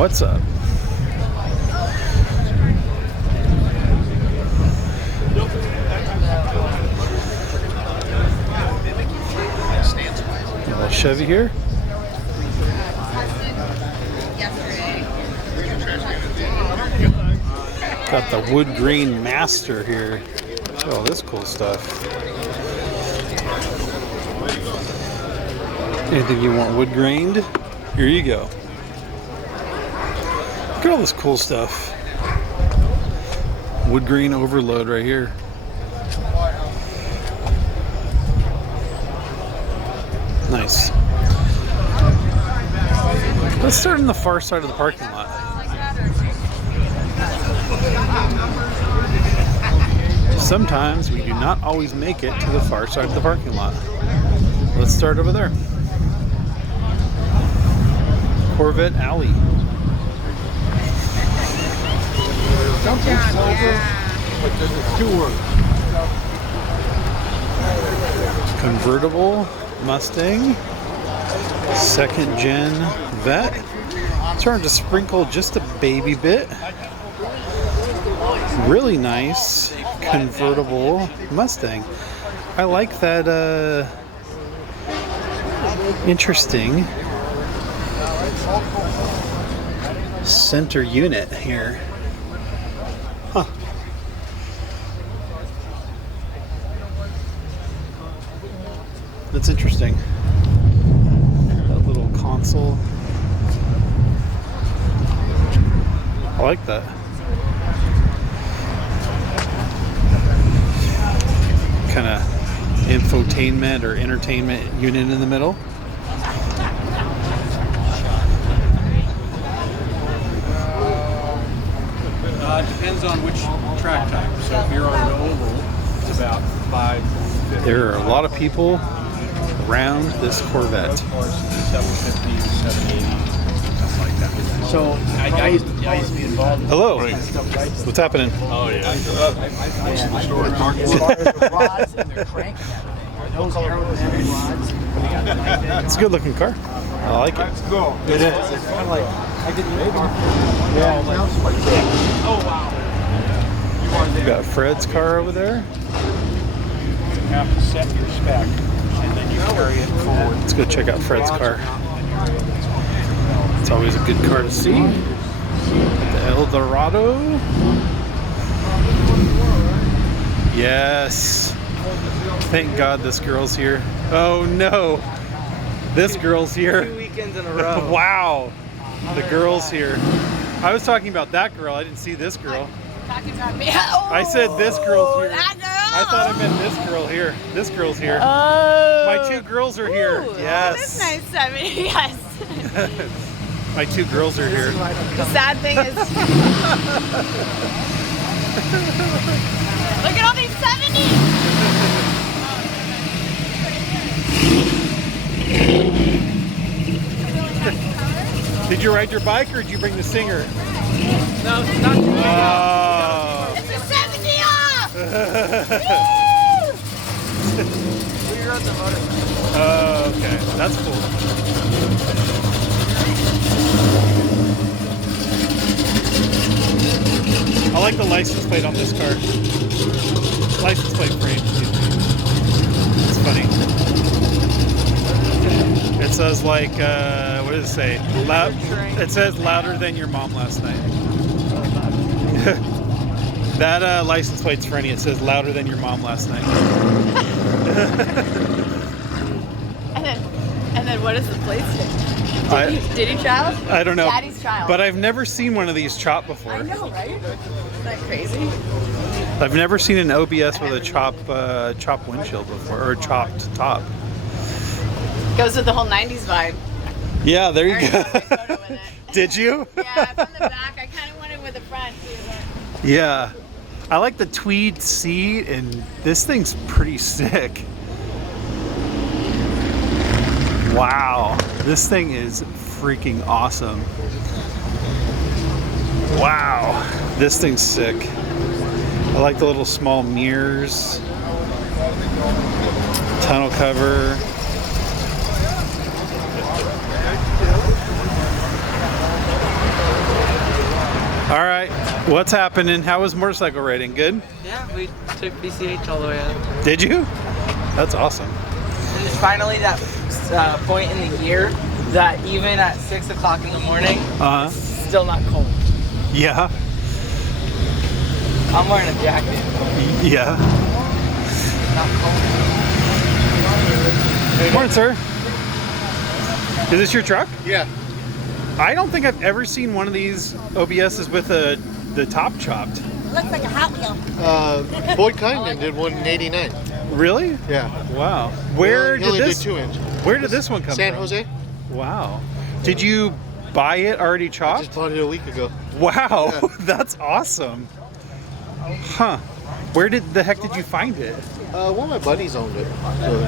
What's up? A little Chevy here. Got the wood grain master here. Look at all this cool stuff. Anything you want wood grained? Here you go. Look at all this cool stuff. Wood grain overload right here. Nice. Let's start on the far side of the parking lot. Sometimes we do not always make it to the far side of the parking lot. Let's start over there. Corvette Alley. Convertible Mustang, second gen Vet. Starting to sprinkle just a baby bit. Really nice convertible Mustang. I like that interesting center unit here. Huh. That's interesting. That little console. I like that. Kind of infotainment or entertainment unit in the middle. Depends on which track type. So if you're on an oval, it's about 550. There are a lot of people around this Corvette. 750, 780, something like that. So I used to be involved. Hello. What's happening? Oh yeah. Rods and they're cranking that thing. Are those aerodynamic rods? It's a good looking car. I like it. Let's go. It is. It's kind of like I didn't make it. Yeah. Oh wow. We've got Fred's car over there. You have to set your spec, and then you carry it forward. Let's go check out Fred's car. It's always a good car to see. The Eldorado. Yes. Thank God this girl's here. Oh no. This girl's here. 2 weekends in a row. Wow. The girl's here. I was talking about that girl. I didn't see this girl. Talking about me. Oh, I said this girl's here. that girl. I thought I meant this girl here. This girl's here. Oh. My two girls are here. Ooh, Yes. That is nice, Stephanie. Yes. My two girls are here. The sad thing is, look at all these 70s. Did you ride your bike or did you bring the singer? No, not too Oh. It's a 70 off. We rode the motorcycle. Oh, okay. That's cool. I like the license plate on this car. License plate frame. It's funny. It says like, what does it say? It says louder than your mom last night. That license plate's funny. It says louder than your mom last night. And then what does the plate say? Did he child? I don't know. Daddy's child. But I've never seen one of these chopped before. I know, right? Isn't that crazy? I've never seen an OBS with a chopped windshield before, or chopped top. Goes with the whole 90s vibe. Yeah, there I you already go. got my photo with it. Did you? Yeah, from the back. I kind of wanted with the front too. Yeah. I like the tweed seat, and this thing's pretty sick. Wow. This thing is freaking awesome. Wow. This thing's sick. I like the little small mirrors. Tunnel cover. All right, what's happening? How was motorcycle riding? Good? Yeah, we took BCH all the way up. Did you? That's awesome. And it's finally that point in the year that even at 6 o'clock in the morning, it's still not cold. Yeah. I'm wearing a jacket. Yeah. Not cold. Morning, sir. Is this your truck? Yeah. I don't think I've ever seen one of these OBSs with the top chopped. Looks like a Hot Wheel. Boyd Kindon did one in '89. Really? Yeah. Wow. Where He did only this? did 2-inch. Where did this one come San from? Jose. Wow. Did you buy it already I chopped? just bought it a week ago. Wow. Yeah. That's awesome. Huh. Where the heck did you find it? One of my buddies owned it, so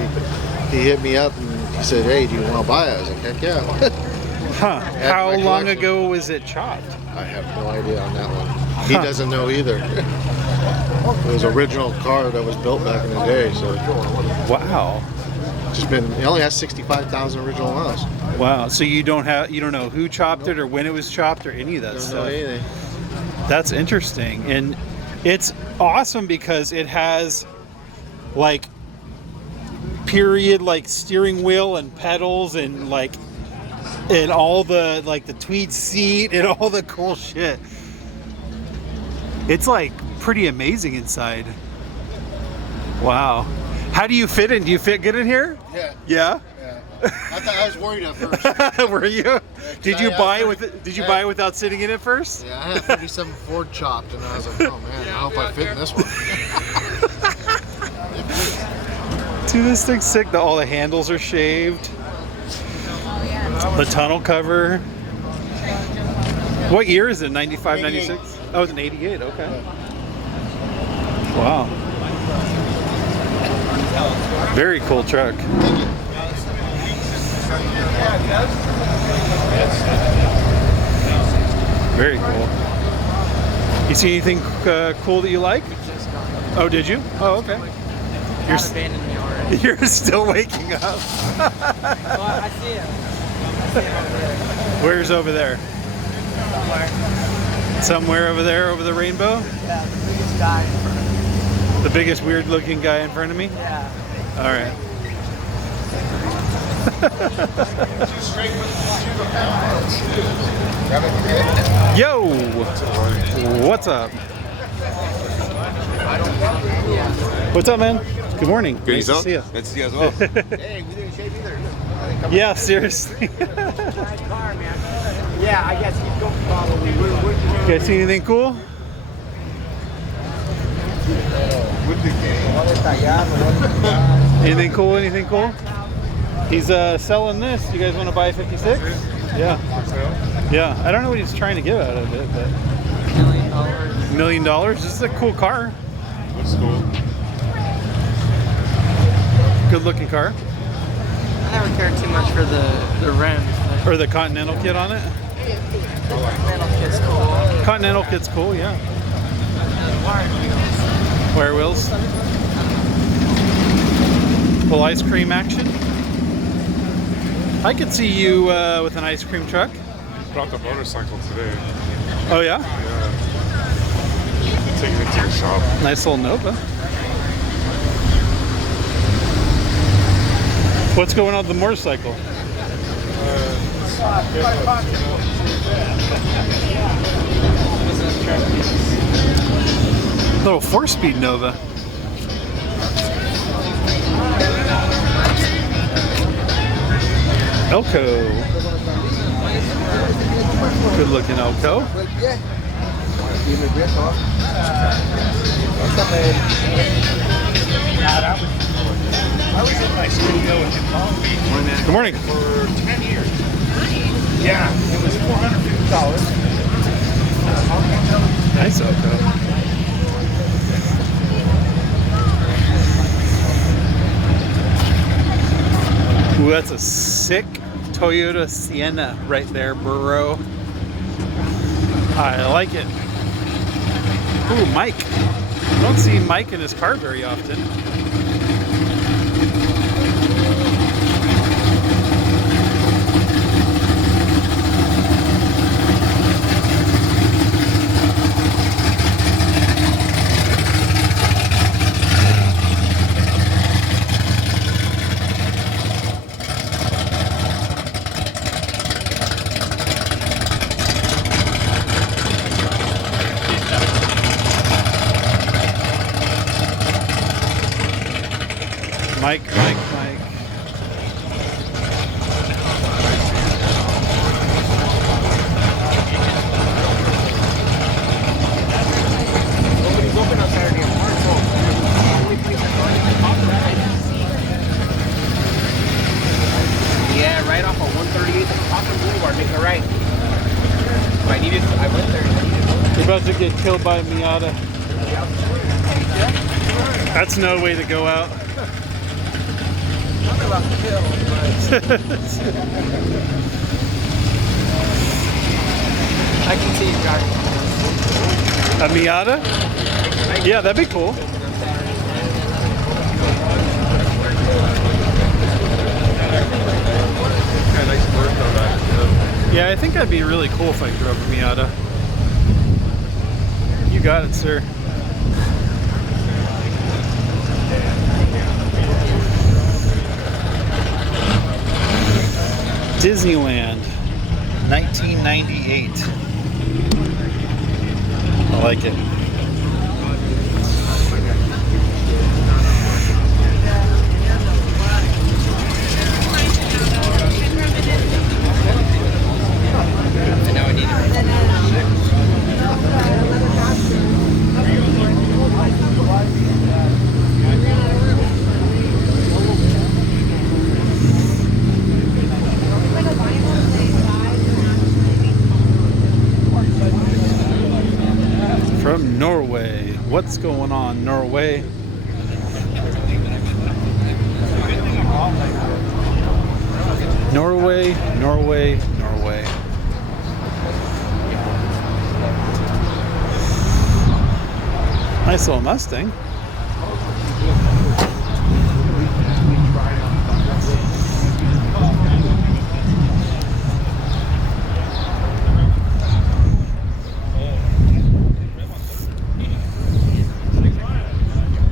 he hit me up and he said, "Hey, do you want to buy it?" I was like, "Heck yeah." Huh. Add How my long collection. ago was it chopped? I have no idea on that one. He doesn't know either. It was an original car that was built back in the day, so Wow. just been. It only has 65,000 original miles. Wow. So you don't know who chopped it or when it was chopped or any of that Don't know stuff. anything. That's interesting. And it's awesome because it has like period like steering wheel and pedals and like and all the like the tweed seat and all the cool shit. It's like pretty amazing inside. Wow. How do you fit in? Do you fit good in here? Yeah. Yeah? I thought I was worried at first. Were you? Did you I buy it had with Did you buy it without sitting in it first? Yeah, I had a 37 Ford chopped, and I was like, "Oh man, I hope I fit in this one." Dude, this thing's sick. All the handles are shaved. The tunnel cover. What year is it? 95, 96? Oh, it's an 88. Okay. Wow. Very cool truck. Very cool. You see anything cool that you like? Oh, did you? Oh, okay. You're, Abandoned me already. you're still waking up. Well, I see him. Where's over there? Somewhere. Somewhere over there, over the rainbow? Yeah, the biggest guy in front of me. The biggest weird looking guy in front of me? Yeah. All right. Yo! What's up? What's up, man? Good morning. Nice to see you. Nice to see you as well. Hey, we didn't shave either. Yeah, seriously. Nice car, man. Yeah, I guess he's going probably. You guys see anything cool? Anything cool? Anything cool? He's selling this. You guys want to buy a 56? Yeah. Yeah. I don't know what he's trying to get out of it, but $1 million. This is a cool car. Looks cool. Good looking car. I never cared too much for the rims. But Or the Continental kit on it. Continental kit's cool. Continental kit's cool, yeah. Wire wheels. Full ice cream action. I could see you with an ice cream truck. Brought the motorcycle today. Oh yeah? Yeah. Taking it to the shop. Nice little Nova. What's going on with the motorcycle? Little 4-speed Nova. Elko. Good looking Elko. I was in my studio in Palm Beach Good morning. for 10 years. Yeah, it was $450. Nice Elko. Ooh, that's a sick Toyota Sienna right there, bro. I like it. Ooh, Mike. I don't see Mike in his car very often. Mike. Yeah, right off of 138 Cochran Boulevard, make a right. I went there. You're about to get killed by a Miata. That's no way to go out. I can see you driving. A Miata? Yeah, that'd be cool. Yeah, I think that'd be really cool if I drove a Miata. You got it, sir. Disneyland, 1998. I like it. From Norway. What's going on, Norway? Norway. Nice little Mustang.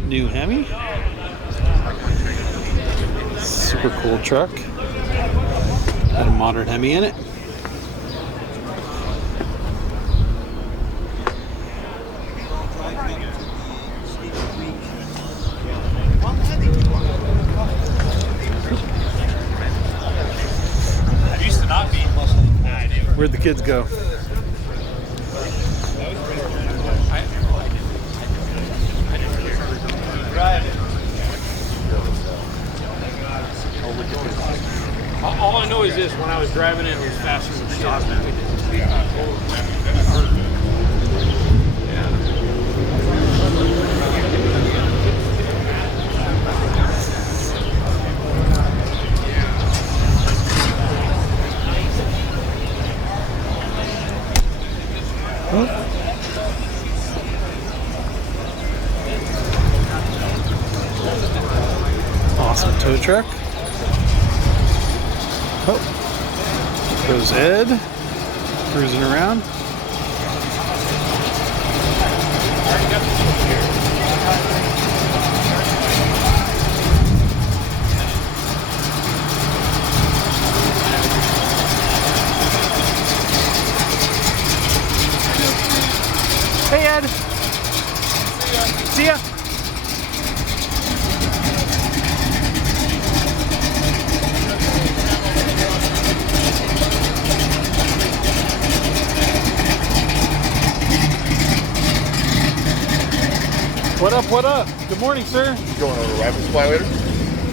New Hemi. Super cool truck. Got a modern Hemi in it. Where'd the kids go? All I know is this: when I was driving it, it was faster than shit. Awesome tow truck. Oh, goes Ed, cruising around. Hey Ed. See ya. What up, what up? Good morning, sir. You going over to Rifle Supply later?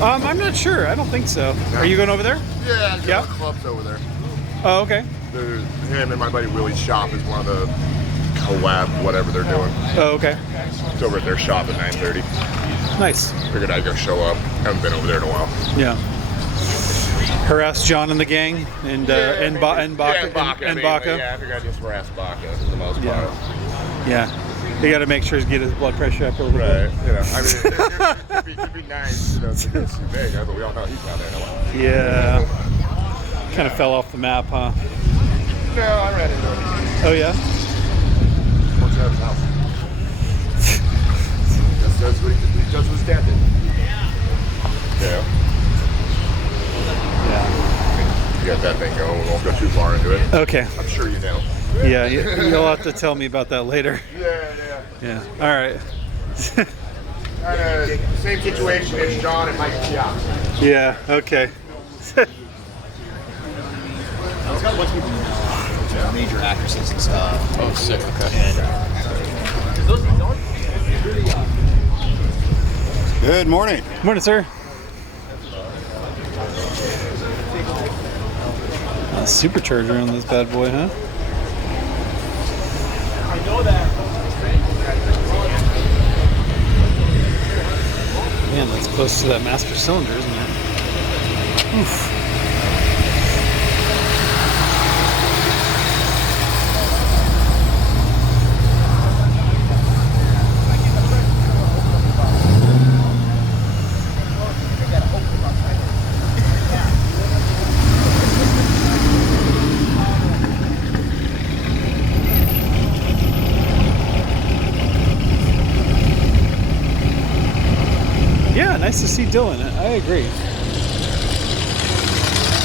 I'm not sure. I don't think so. No. Are you going over there? Yeah, Yep. the club's over there. Oh, okay. Him and my buddy Willie's shop is one of the collab whatever they're doing. Oh, okay. It's over at their shop at 9:30. Nice. Figured I'd go show up. Haven't been over there in a while. Yeah. harass John and the gang and Baca. Yeah, I think I just harassed Baca for the most part. Yeah, you got to make sure to get his blood pressure up a little bit. Right. You know, I mean, it'd be nice, you know, to get some big, but we all know he's not there no more. Yeah. Kind of fell off the map, huh? No, I ran into him. Oh yeah. Works out of his house. That's what he does with his dad did. Yeah. Yeah. You got that thing going. We won't go too far into it. Okay. I'm sure you know. Yeah, you'll have to tell me about that later. Yeah. All right. Same situation as John and Mike Piazza. Yeah. Okay. Major actresses and stuff. Oh, sick. Okay. Good morning. Morning, sir. A supercharger on this bad boy, huh? I know that. Man, that's close to that master cylinder, isn't it? Oof. Yeah, nice to see Dylan. I agree.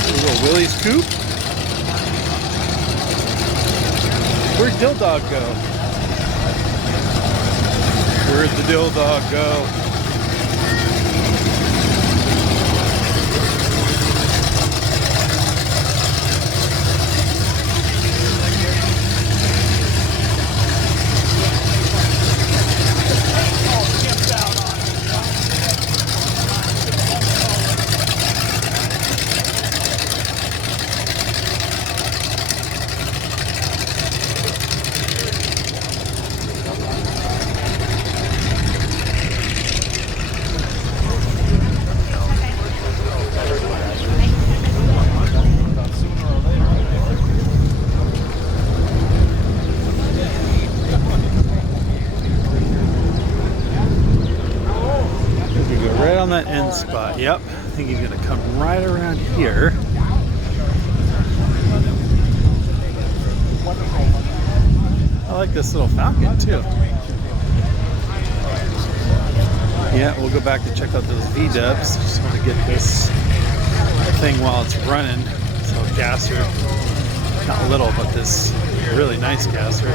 A little Willie's Coupe. Where'd Dill Dog go? Where'd the Dill Dog go? Right on that end spot. Yep. I think he's gonna come right around here. I like this little Falcon too. Yeah, we'll go back and check out those V-dubs. Just want to get this thing while it's running. So gasser, not little, but this really nice gasser.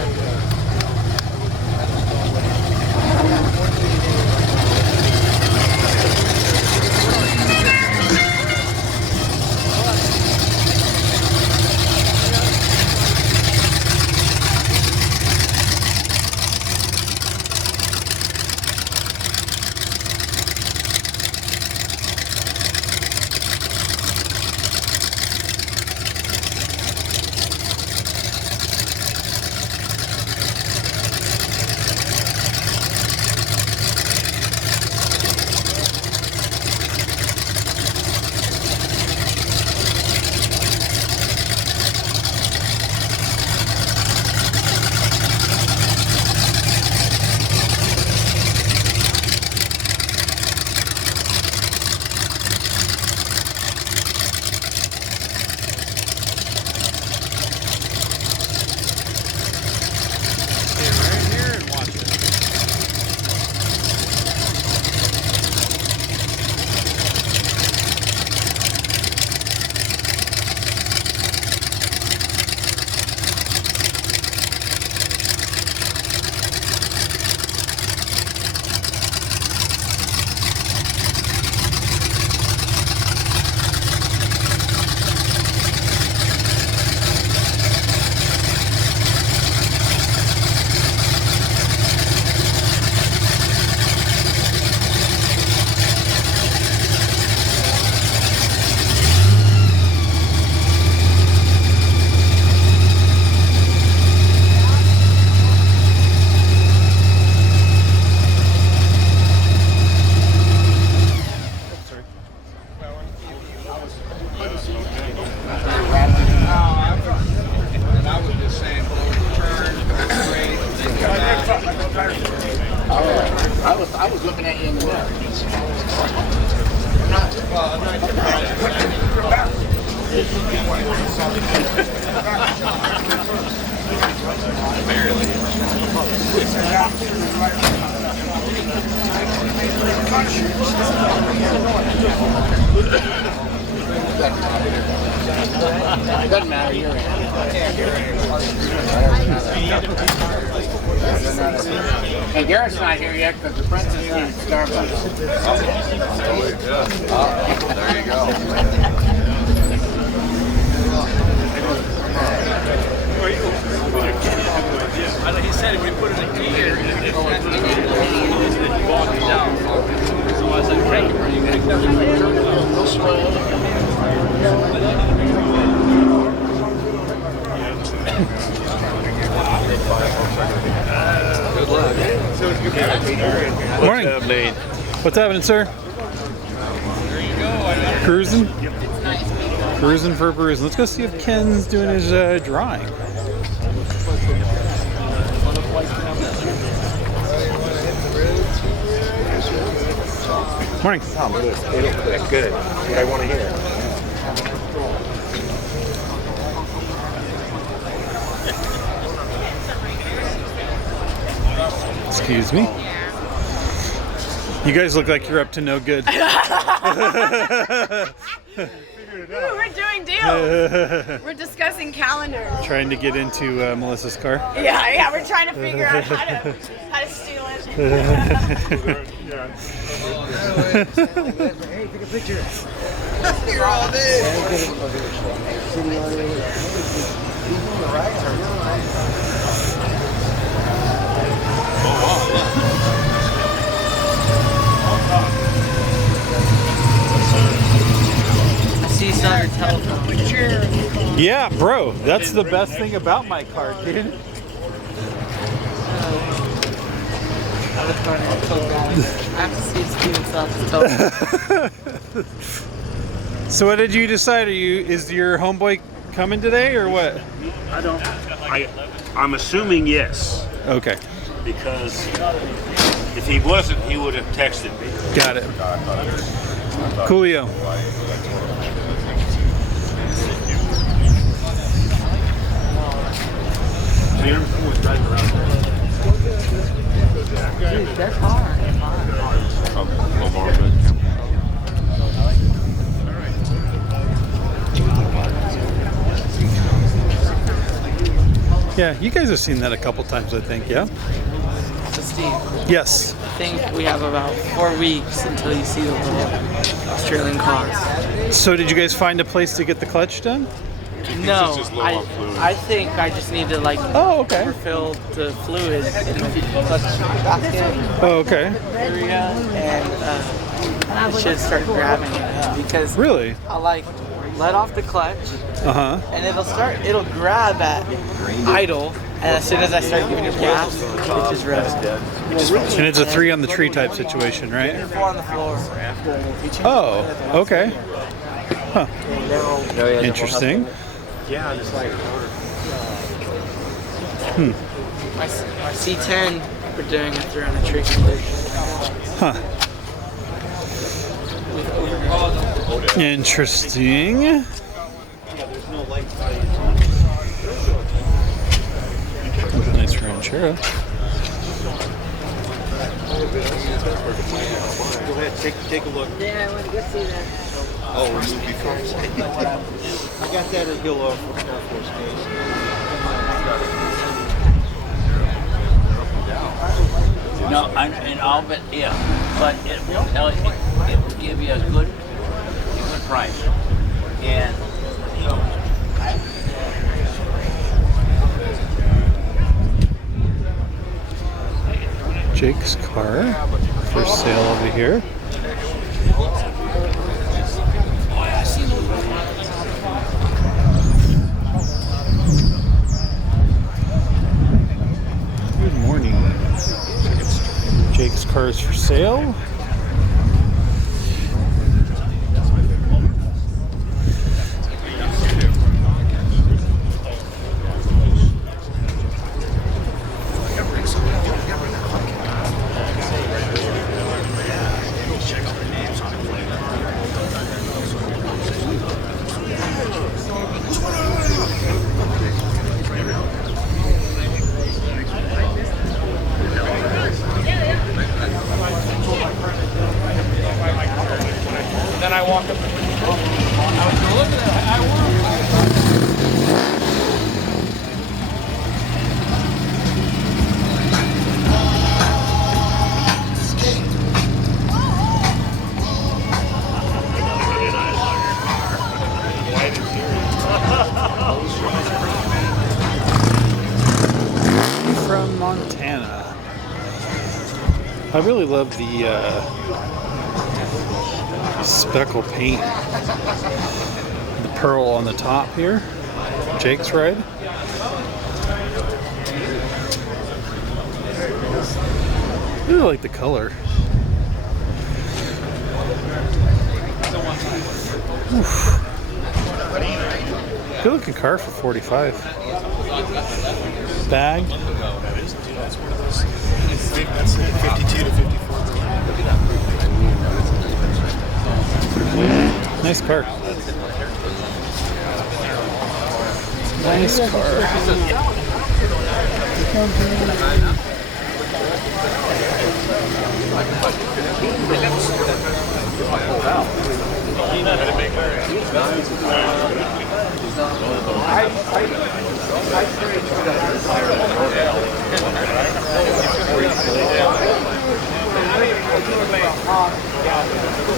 I was looking at you in the mirror. It doesn't matter, you're in. Hey, Garrett's not here yet because the princess is at Starbucks. There you go. He said when he put it in gear, it bogged me down. So I said, thank you for you. Good luck. Morning. What's up, Nate? What's happening, sir? Cruising? Cruising for bruising. Let's go see if Ken's doing his drawing. Morning. Oh, good. That's good. That's what I want to hear. Excuse me. You guys look like you're up to no good. We're doing deals. We're discussing calendars. Trying to get into Melissa's car. Yeah, we're trying to figure out how to steal it. Hey, take a picture. You're all day. I see some on your telephone. Yeah, bro. That's the best thing about my car, dude. I have to see if Steven sells his telephone. So what did you decide? Is your homeboy coming today or what? I'm assuming yes, Okay. because if he wasn't, he would have texted me. Got it. Coolio. Dude, that's hard. Yeah, you guys have seen that a couple times, I think, yeah? So Steve, Yes. I think we have about 4 weeks until you see the little Australian cars. So did you guys find a place to get the clutch done? No, just low on fluid? I think I just need to like Oh, okay. refill the fluid in the clutch basket Oh, okay. area, and it should start grabbing it because Really? I'll like let off the clutch Uh-huh. and it'll grab at idle, and as soon as I start giving it gas, it just revs. And it's a 3 on the tree type situation, right? 4 on the floor. Oh, okay. Huh. Interesting. Yeah, just like My C10, we're doing it through on a tree condition. Huh. Interesting. Nice ranchero. Go ahead, take a look. Yeah, I want to go see that. Oh, remove before. I got that at Hill Off Air Force Base. No, and all but yeah, but it will tell you, it will give you a good price. And Jake's car for sale over here. Good morning. Jake's car is for sale. I really love the speckle paint. The pearl on the top here. Jake's ride. I really like the color. Oof. Good looking car for 45. Bag. That's 52 to 54. Nice car. Nice car.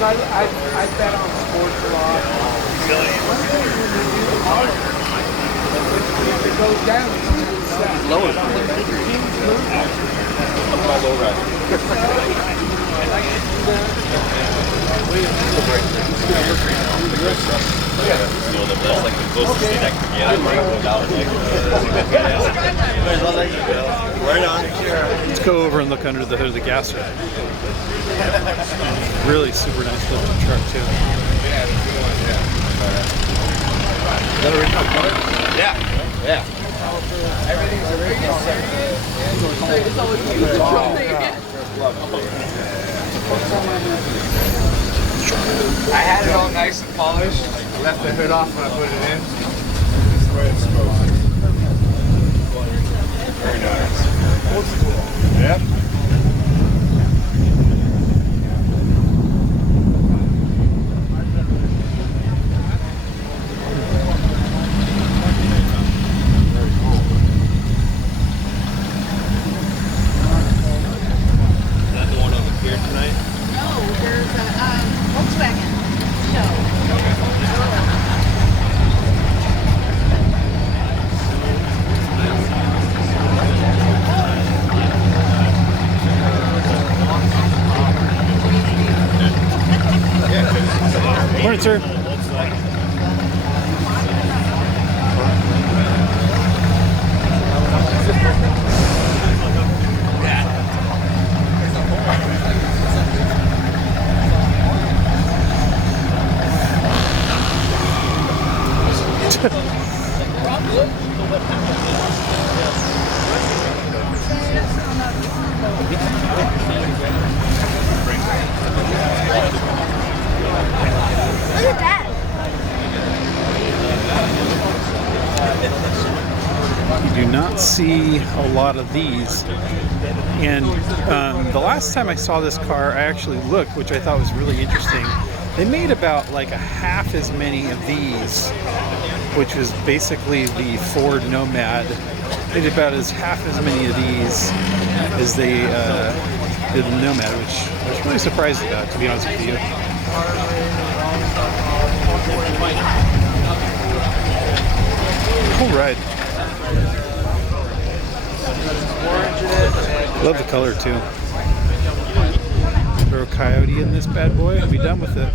I bet on sports a lot. If it goes down, it's lower. Let's go over and look under the hood of the gasser. Really super nice looking truck too. Yeah. Yeah. I had it all nice and polished. I left the hood off when I put it in. This is the way it's supposed to. Very nice. Yep. Morning, sir. Look at that. You do not see a lot of these. And the last time I saw this car, I actually looked, which I thought was really interesting. They made about like a half as many of these, which was basically the Ford Nomad. They did about half as many of these as they did the Nomad, which I was really surprised about, to be honest with you. Cool ride. Love the color too. Throw a Coyote in this bad boy and be done with it.